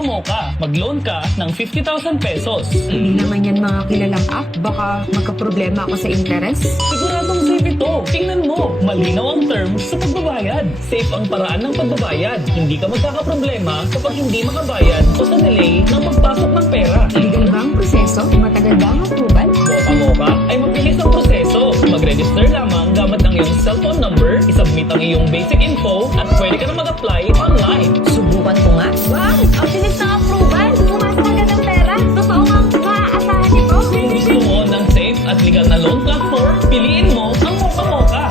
Moka, mag-loan ka ng 50,000 pesos. Hindi naman yan mga kilalang app. Baka magka-problema ako sa interest. Siguradong safe ito. Tingnan mo, malinaw ang terms sa pagbabayad. Safe ang paraan ng pagbabayad. Hindi ka magkakaproblema kapag hindi makabayad o sa delay ng pagpasok ng pera. Legal ba ang proseso? Matagal ba ang approval? Moka ay mabilis ang proseso. Mag-register lamang gamit ang iyong cellphone number, isubmit ang iyong basic info, at pwede ka na mag-apply online. Subukan ko nga. Wow! Ang bilis ng approval! Pumasok agad ang pera! Totoo nga maaasahan nito! Kung gusto mo ng safe at legal na loan platform, piliin mo ang Moka.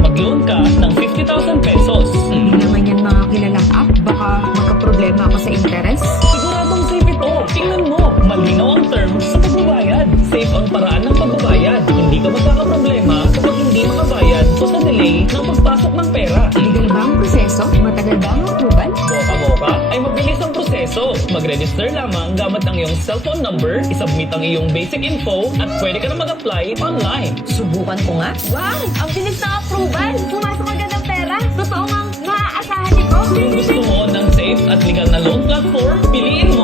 Mag-loan ka ng 50,000 pesos. Hindi naman yan mga kilalang app. Baka magka-problema ako sa interest. Siguradong safe ito. Tingnan mo, malinaw ang terms sa pagbabayad. Safe ang paraan ng pagbabayad. Hindi ka magkakaproblema kapag hindi makabayad o sa delay ng pagpasok ng pera. Legal ba ang proseso? Matagal ba ang approval? Moka ay mabilis ang proseso. Mag-register lamang gamit ang iyong cellphone number, isubmit ang iyong basic info, at pwede ka na mag-apply online. Subukan ko nga. Wow! Ang bilis ng approval! Pumasok agad ang pera! Totoo nga maaasahan nito! Kung gusto mo ng safe at legal na loan platform, piliin mo